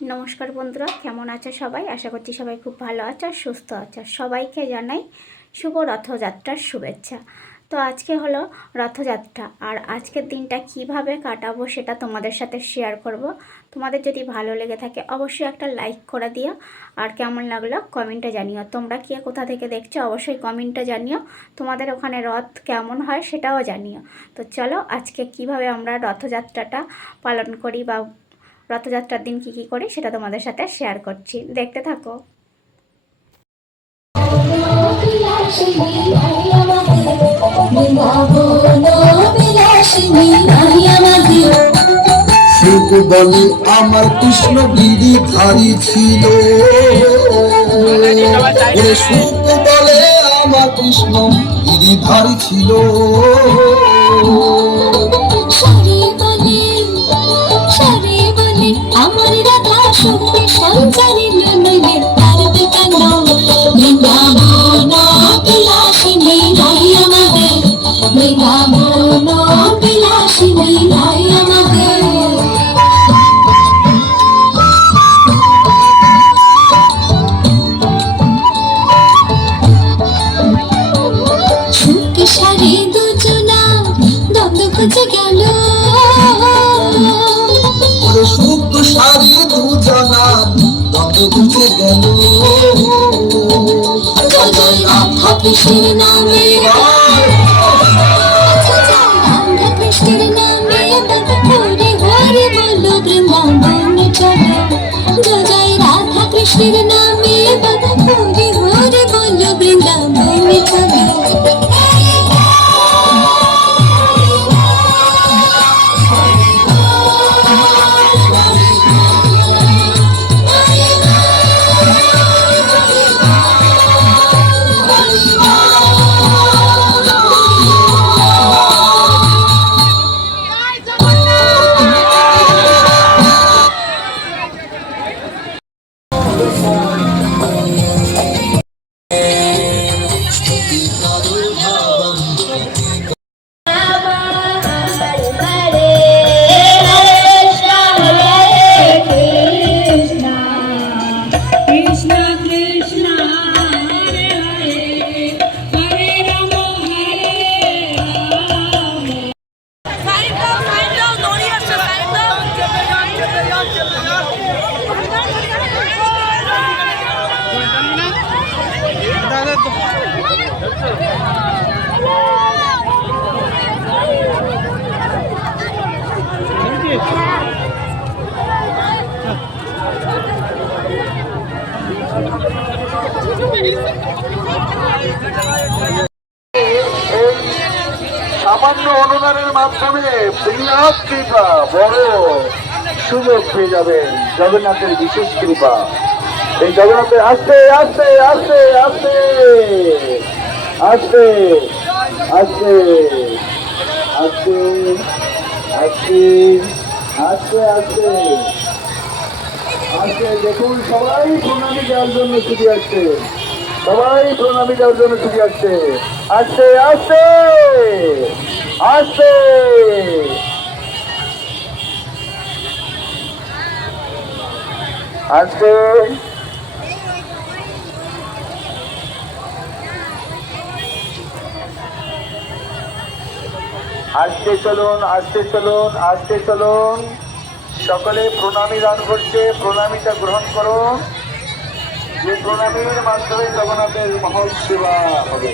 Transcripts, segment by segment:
নমস্কার বন্ধুরা, কেমন আছো সবাই? আশা করছি সবাই খুব ভালো আছো আর সুস্থ আছো। সবাইকে জানাই শুভ রথযাত্রার শুভেচ্ছা। তো আজকে হলো রথযাত্রা, আর আজকের দিনটা কিভাবে কাটাবো সেটা তোমাদের সাথে শেয়ার করব। তোমাদের যদি ভালো লেগে থাকে অবশ্যই একটা লাইক করে দিও, আর কেমন লাগলো কমেন্টে জানিও। তোমরা কে কোথা থেকে দেখছো অবশ্যই কমেন্টে জানিও। তোমাদের ওখানে রথ কেমন হয় সেটাও জানিও। তো চলো আজকে কিভাবে আমরা রথযাত্রাটা পালন করি বা রথযাত্রার দিন কি করি সেটা তোমাদের সাথে শেয়ার করছি, দেখতে থাকো। সুখ বলে আমার কৃষ্ণ গিরিধারী ছিল, সুখ বলে আমার কৃষ্ণ গিরিধারী ছিল। আমার রাধা সুখে সঞ্চারী নইলে পারবে কেন? বৃন্দাবন বিলাসিনী নাই আমাদের, বৃন্দাবন বিলাসিনী নাই আমাদের। সুখে সারি দুজনা দ্বন্দ্ব খুঁজে গেল, সুখ সারি দুজনা দ্বন্দ্ব খুঁজে গেল। জয় রাধা কৃষ্ণের নামে, রাধা কৃষ্ণের নামে হরি হরি বলো বৃন্দাবন চলো। জয় রাধা কৃষ্ণের নামে হরি হরি বলো বৃন্দাবন চলো। সামান্য অনুদানের মাধ্যমে বৃহৎ কৃপা, বড় সুযোগ পেয়ে যাবেন। জগন্নাথের বিশেষ কৃপা। এই জগন্নাথের আস্তে আস্তে আস্তে আস্তে আস্তে আস্তে আস্তে আস্তে আস্তে আস্তে আস্তে দেখুন, সবাই প্রণামী দেওয়ার জন্য ছুটি আসছে, সবাই প্রণামী দেওয়ার জন্য ছুটি আসছে। আস্তে আস্তে আস্তে আস্তে আস্তে চলুন, আস্তে চলুন, আস্তে চলুন। সকলে প্রণামী দান করছে, প্রণামীটা গ্রহণ করুন। যে প্রণামীর মাধ্যমে জগন্নাথের মহৎ সেবা হবে।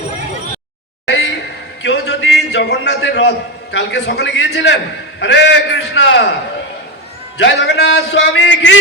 কেউ যদি জগন্নাথের রথ কালকে সকালে গিয়েছিলেন, হরে কৃষ্ণ, জয় জগন্নাথ স্বামী কি।